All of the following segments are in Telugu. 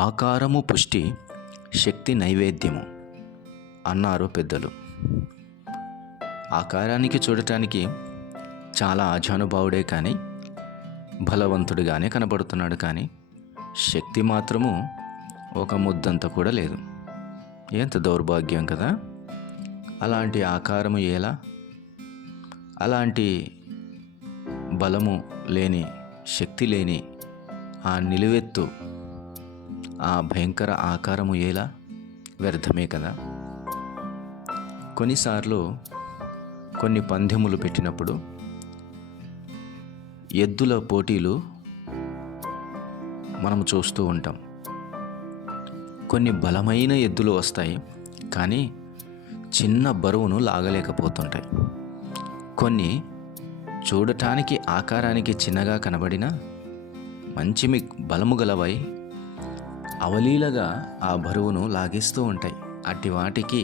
ఆకారము పుష్టి శక్తి నైవేద్యము అన్నారు పెద్దలు. ఆకారానికి చూడటానికి చాలా ఆజానుభావుడే కానీ బలవంతుడిగానే కనబడుతున్నాడు, కానీ శక్తి మాత్రము ఒక ముద్దంత కూడా లేదు. ఎంత దౌర్భాగ్యం కదా! అలాంటి ఆకారము ఎలా, అలాంటి బలము లేని, శక్తి లేని ఆ నిలువెత్తు, ఆ భయంకర ఆకారము ఎలా వ్యర్థమే కదా. కొన్నిసార్లు కొన్ని పందెములు పెట్టినప్పుడు ఎద్దుల పోటీలు మనం చూస్తూ ఉంటాం. కొన్ని బలమైన ఎద్దులు వస్తాయి, కానీ చిన్న బరువును లాగలేకపోతుంటాయి. కొన్ని చూడటానికి ఆకారానికి చిన్నగా కనబడినా మంచి బలము గలవై అవలీలగా ఆ బరువును లాగిస్తూ ఉంటాయి. అట్టి వాటికి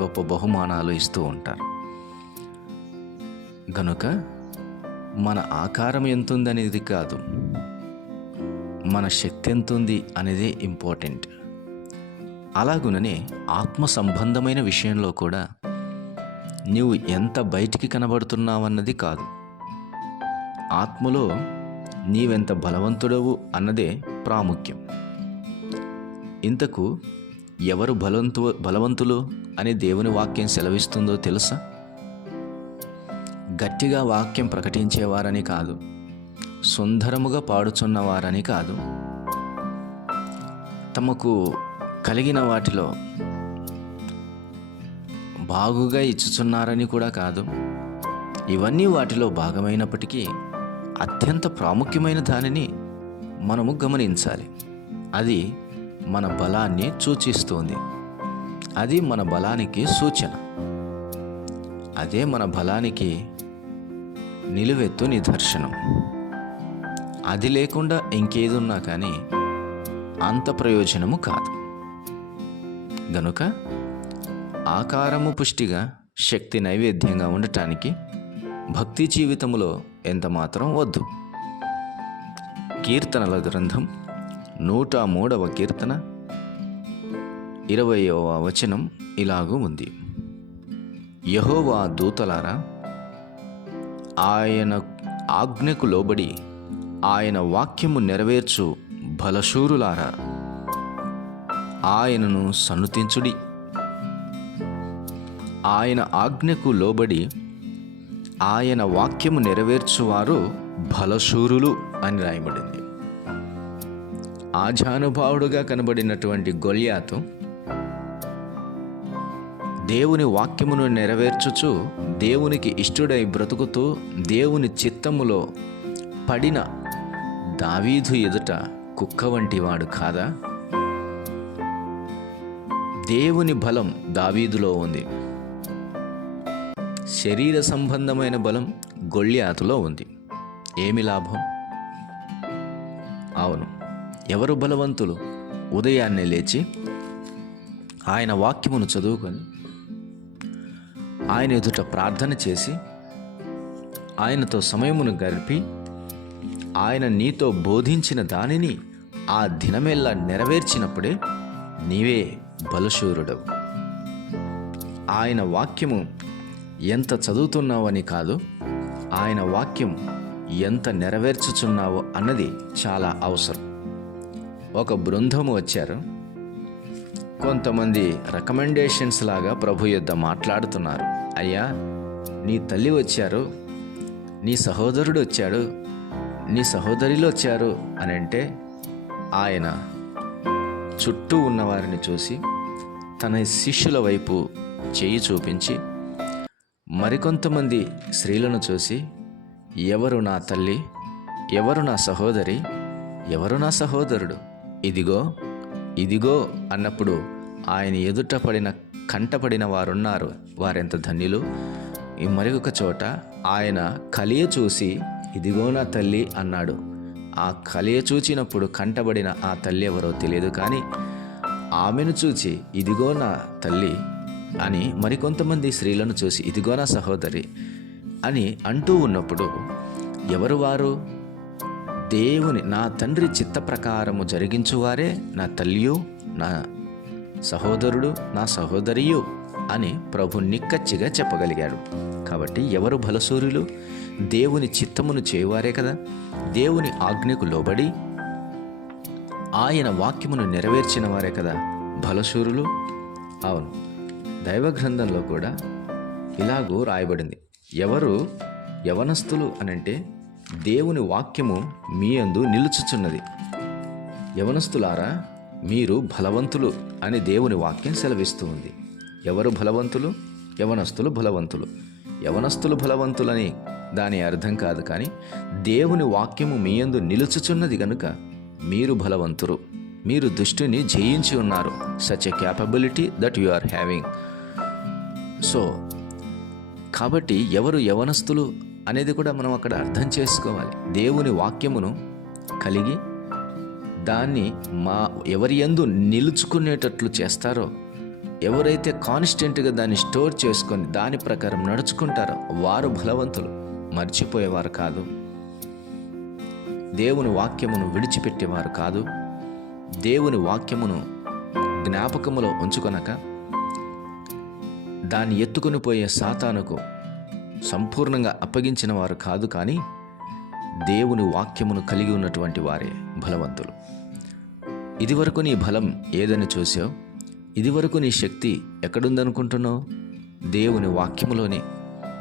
గొప్ప బహుమానాలు ఇస్తూ ఉంటారు. గనుక మన ఆకారం ఎంతుందనేది కాదు, మన శక్తి ఎంతుంది అనేదే ఇంపార్టెంట్. అలాగుననే ఆత్మ సంబంధమైన విషయంలో కూడా నీవు ఎంత బయటికి కనబడుతున్నావన్నది కాదు, ఆత్మలో నీవెంత బలవంతుడవు అన్నదే ప్రాముఖ్యం. ఇంతకు ఎవరు బలవంతులు అని దేవుని వాక్యం సెలవిస్తుందో తెలుసా? గట్టిగా వాక్యం ప్రకటించేవారని కాదు, సుందరముగా పాడుచున్నవారని కాదు, తమకు కలిగిన వాటిలో బాగుగా ఇచ్చుచున్నారని కూడా కాదు. ఇవన్నీ వాటిలో భాగమైనప్పటికీ అత్యంత ప్రాముఖ్యమైన దానిని మనము గమనించాలి. అది మన బలాన్ని సూచిస్తుంది. అది మన బలానికి సూచన. అదే మన బలానికి నిలువెత్తు నిదర్శనం. అది లేకుండా ఇంకేదున్నా కానీ అంత ప్రయోజనము కాదు. గనుక ఆకారము పుష్టిగా శక్తి నైవేద్యంగా ఉండటానికి భక్తి జీవితములో ఎంత మాత్రం వద్దు. కీర్తనల గ్రంథం 103వ కీర్తన 20వ వచనం ఇలాగూ ఉంది: యెహోవా దూతలారా, ఆయన ఆజ్ఞకు లోబడి ఆయన వాక్యము నెరవేర్చు బలశూరులారా, ఆయనను సన్నుతించుడి. ఆయన ఆజ్ఞకు లోబడి ఆయన వాక్యము నెరవేర్చువారు బలశూరులు అని రాయబడింది. ఆజానుభావుడుగా కనబడినటువంటి గొల్యాతు దేవుని వాక్యమును నెరవేర్చుచు దేవునికి ఇష్టుడై బ్రతుకుతూ దేవుని చిత్తములో పడిన దావీదు ఎదుట కుక్క వంటి వాడు కాదా? దేవుని బలం దావీదులో ఉంది, శరీర సంబంధమైన బలం గొల్యాతులో ఉంది. ఏమి లాభం? అవును, ఎవరు బలవంతులు? ఉదయాన్నే లేచి ఆయన వాక్యమును చదువుకొని ఆయన ఎదుట ప్రార్థన చేసి ఆయనతో సమయమును గడిపి ఆయన నీతో బోధించిన దానిని ఆ దినమెల్లా నెరవేర్చినప్పుడే నీవే బలశూరుడవు. ఆయన వాక్యము ఎంత చదువుతున్నావని కాదు, ఆయన వాక్యం ఎంత నెరవేర్చుచున్నావో అన్నది చాలా అవసరం. ఒక బృందము వచ్చారు. కొంతమంది రికమెండేషన్స్ లాగా ప్రభు యొద్ద మాట్లాడుతున్నారు. అయ్యా, నీ తల్లి వచ్చారు, నీ సహోదరుడు వచ్చాడు, నీ సహోదరులు వచ్చారు అని అంటే ఆయన చుట్టూ ఉన్నవారిని చూసి తన శిష్యుల వైపు చేయి చూపించి మరికొంతమంది స్త్రీలను చూసి, ఎవరు నా తల్లి, ఎవరు నా సహోదరి, ఎవరు నా సహోదరుడు, ఇదిగో ఇదిగో అన్నప్పుడు ఆయన ఎదుట కంటపడిన వారున్నారు, వారెంత ధన్యులు. మరొక చోట ఆయన కలియ చూసి ఇదిగో నా తల్లి అన్నాడు. ఆ కలియ చూచినప్పుడు కంటబడిన ఆ తల్లి ఎవరో తెలియదు, కానీ ఆమెను చూచి ఇదిగో నా తల్లి అని మరికొంతమంది స్త్రీలను చూసి ఇదిగో నా సహోదరి అని అంటూ ఉన్నప్పుడు ఎవరు వారు? నా తండ్రి చిత్త ప్రకారము జరిగించువారే నా తల్లియు, నా సహోదరుడు, నా సహోదరియు అని ప్రభు నిక్కచ్చిగా చెప్పగలిగాడు. కాబట్టి ఎవరు బలశూరులు? దేవుని చిత్తమును చేయువారే కదా. దేవుని ఆజ్ఞకు లోబడి ఆయన వాక్యమును నెరవేర్చిన వారే కదా బలశూరులు. అవును, దైవ గ్రంథంలో కూడా ఇలాగూ రాయబడింది. ఎవరు యవనస్తులు అనంటే దేవుని వాక్యము మీ యందు నిలుచుచున్నది. యవనస్తులారా, మీరు బలవంతులు అని దేవుని వాక్యం సెలవిస్తూ ఉంది. ఎవరు బలవంతులు? యవనస్తులు బలవంతులు. యవనస్తులు బలవంతులని దాని అర్థం కాదు, కానీ దేవుని వాక్యము మీ యందు నిలుచుచున్నది గనుక మీరు బలవంతురు. మీరు దుష్టుని జయించి ఉన్నారు. Such a capability that you are having. So కాబట్టి ఎవరు యవనస్తులు అనేది కూడా మనం అక్కడ అర్థం చేసుకోవాలి. దేవుని వాక్యమును కలిగి దాన్ని ఎవరి యందు నిలుచుకునేటట్లు చేస్తారో, ఎవరైతే కాన్స్టెంట్గా దాన్ని స్టోర్ చేసుకొని దాని ప్రకారం నడుచుకుంటారో వారు బలవంతులు, మర్చిపోయేవారు కాదు. దేవుని వాక్యమును విడిచిపెట్టేవారు కాదు. దేవుని వాక్యమును జ్ఞాపకములో ఉంచుకొనక దాన్ని ఎత్తుకొని పోయే సాతానుకు సంపూర్ణంగా అప్పగించిన వారు కాదు, కానీ దేవుని వాక్యమును కలిగి ఉన్నటువంటి వారే బలవంతులు. ఇదివరకు నీ బలం ఏదని చూసావు? ఇదివరకు నీ శక్తి ఎక్కడుందనుకుంటున్నావు? దేవుని వాక్యములోనే.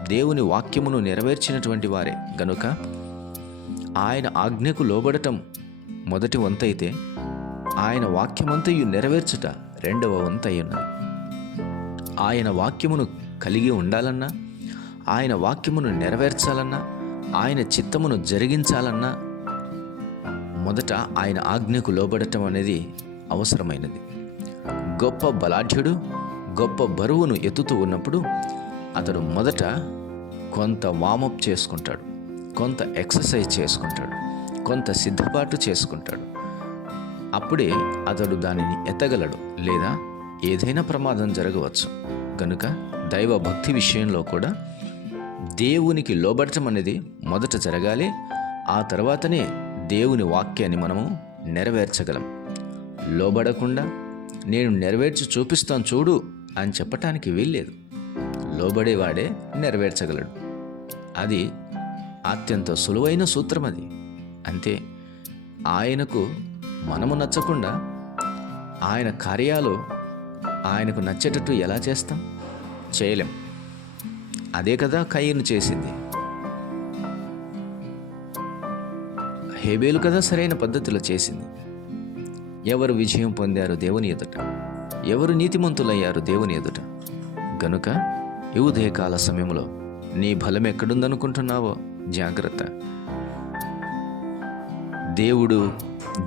దేవుని వాక్యమును నెరవేర్చినటువంటి వారే గనుక ఆయన ఆజ్ఞకు లోబడటం మొదటి వంతైతే ఆయన వాక్యమంతయు నెరవేర్చుట రెండవ వంతై ఉన్నది. ఆయన వాక్యమును కలిగి ఉండాలన్నా, ఆయన వాక్యమును నెరవేర్చాలన్నా, ఆయన చిత్తమును జరిగించాలన్నా మొదట ఆయన ఆజ్ఞకు లోబడటం అనేది అవసరమైనది. గొప్ప బలాఢ్యుడు గొప్ప బరువును ఎత్తుతూ ఉన్నప్పుడు అతడు మొదట కొంత వామప్ చేసుకుంటాడు, కొంత ఎక్సర్సైజ్ చేసుకుంటాడు, కొంత సిద్ధపాటు చేసుకుంటాడు. అప్పుడే అతడు దానిని ఎత్తగలడు, లేదా ఏదైనా ప్రమాదం జరగవచ్చు. కనుక దైవ భక్తి విషయంలో కూడా దేవునికి లోబడటం అనేది మొదట జరగాలి. ఆ తర్వాతనే దేవుని వాక్యాన్ని మనము నెరవేర్చగలం. లోబడకుండా నేను నెరవేర్చి చూపిస్తాను చూడు అని చెప్పటానికి వీల్లేదు. లోబడేవాడే నెరవేర్చగలడు. అది అత్యంత సులువైన సూత్రం అది. అంతే. ఆయనకు మనము నచ్చకుండా ఆయన కార్యాలు ఆయనకు నచ్చేటట్టు ఎలా చేస్తాం? చేయలేం. అదే కదా కయీను చేసింది. హేబేలు కదా సరైన పద్ధతిలో చేసింది. ఎవరు విజయం పొందారు దేవుని ఎదుట? ఎవరు నీతిమంతులయ్యారు దేవుని ఎదుట? గనుక ఈ ఉదయకాల సమయంలో నీ బలం ఎక్కడుందనుకుంటున్నావో జాగ్రత్త.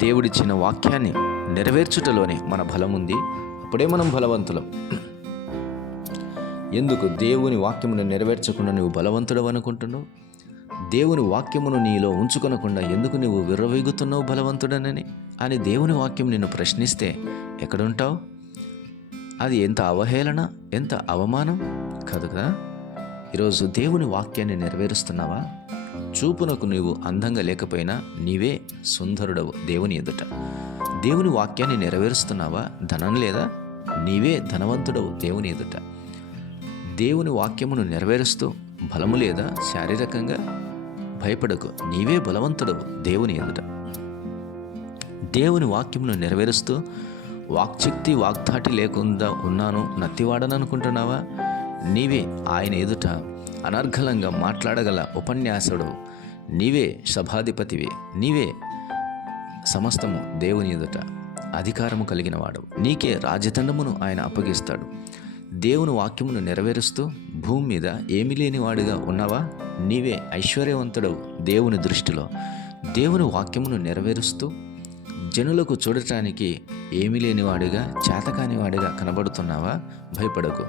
దేవుడిచ్చిన వాక్యాన్ని నెరవేర్చుటలోనే మన బలం ఉంది. అప్పుడే మనం బలవంతులం. ఎందుకు దేవుని వాక్యమును నెరవేర్చకుండా నువ్వు బలవంతుడవు అనుకుంటున్నావు? దేవుని వాక్యమును నీలో ఉంచుకొనకుండా ఎందుకు నువ్వు విర్రవీగుతున్నావు బలవంతుడనని అని దేవుని వాక్యం నిన్ను ప్రశ్నిస్తే ఎక్కడుంటావు? అది ఎంత అవహేళన, ఎంత అవమానం కాదు కదా. ఈరోజు దేవుని వాక్యాన్ని నెరవేరుస్తున్నావా? చూపునకు నీవు అందంగా లేకపోయినా నీవే సుందరుడవు దేవుని ఎదుట. దేవుని వాక్యాన్ని నెరవేరుస్తున్నావా? ధనం లేదా? నీవే ధనవంతుడవు దేవుని ఎదుట. దేవుని వాక్యమును నెరవేరుస్తూ బలము లేదా? శారీరకంగా భయపడకు, నీవే బలవంతుడవు దేవుని ఎదుట. దేవుని వాక్యమును నెరవేరుస్తూ వాక్శక్తి వాగ్దాటి లేకుండా ఉన్నాను, నత్తివాడననుకుంటున్నావా? నీవే ఆయన ఎదుట అనర్ఘలంగా మాట్లాడగల ఉపన్యాసుడు, నీవే సభాధిపతివే, నీవే సమస్తము దేవుని ఎదుట అధికారము కలిగిన వాడు. నీకే రాజదండమును ఆయన అప్పగిస్తాడు. దేవుని వాక్యమును నెరవేరుస్తూ భూమి మీద ఏమీ లేనివాడుగా ఉన్నావా? నీవే ఐశ్వర్యవంతుడవు దేవుని దృష్టిలో. దేవుని వాక్యమును నెరవేరుస్తూ జనులకు చూడటానికి ఏమీ లేనివాడిగా, చేతకానివాడిగా కనబడుతున్నావా? భయపడకు.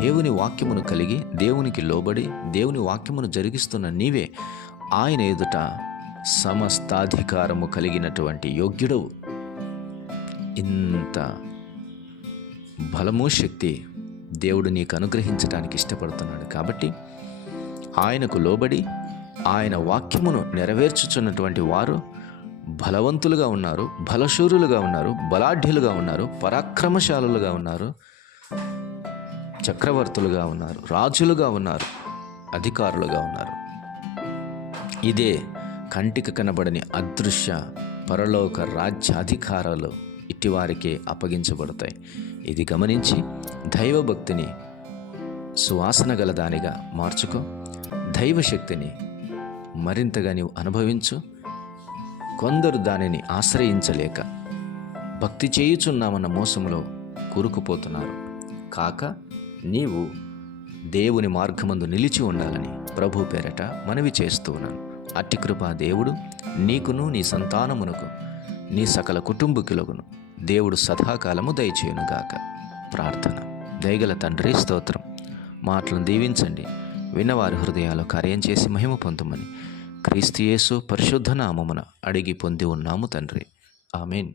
దేవుని వాక్యమును కలిగి దేవునికి లోబడి దేవుని వాక్యమును జరిగిస్తున్న నీవే ఆయన ఎదుట సమస్తాధికారము కలిగినటువంటి యోగ్యుడవు. ఇంత బలము శక్తి దేవుడు నీకు అనుగ్రహించడానికి ఇష్టపడుతున్నాడు. కాబట్టి ఆయనకు లోబడి ఆయన వాక్యమును నెరవేర్చుచున్నటువంటి వారు బలవంతులుగా ఉన్నారు, బలశూరులుగా ఉన్నారు, బలాఢ్యులుగా ఉన్నారు, పరాక్రమశాలులుగా ఉన్నారు, చక్రవర్తులుగా ఉన్నారు, రాజులుగా ఉన్నారు, అధికారులుగా ఉన్నారు. ఇదే కంటికి కనబడని అదృశ్య పరలోక రాజ్యాధికారాలు ఇటివారికే అప్పగించబడతాయి. ఇది గమనించి దైవభక్తిని సువాసన గల దానిగా మార్చుకో. దైవశక్తిని మరింతగా నీవు అనుభవించు. కొందరు దానిని ఆశ్రయించలేక భక్తి చేయుచున్నామన్న మోసములో కూరుకుపోతున్నారు. కాక నీవు దేవుని మార్గమందు నిలిచి ఉండాలని ప్రభు పేరట మనవి చేస్తూ ఉన్నాను. అట్టి కృపా దేవుడు నీకును నీ సంతానమునకు నీ సకల కుటుంబకులకును దేవుడు సదాకాలము దయచేయునుగాక. ప్రార్థన. దయగల తండ్రి, స్తోత్రం. మాటలను దీవించండి. విన్నవారి హృదయాలు కార్యం చేసి మహిమ పొందుమని క్రీస్తు యేసు పరిశుద్ధ నామమున అడిగి పొంది ఉన్నాము తండ్రి. ఆమేన్.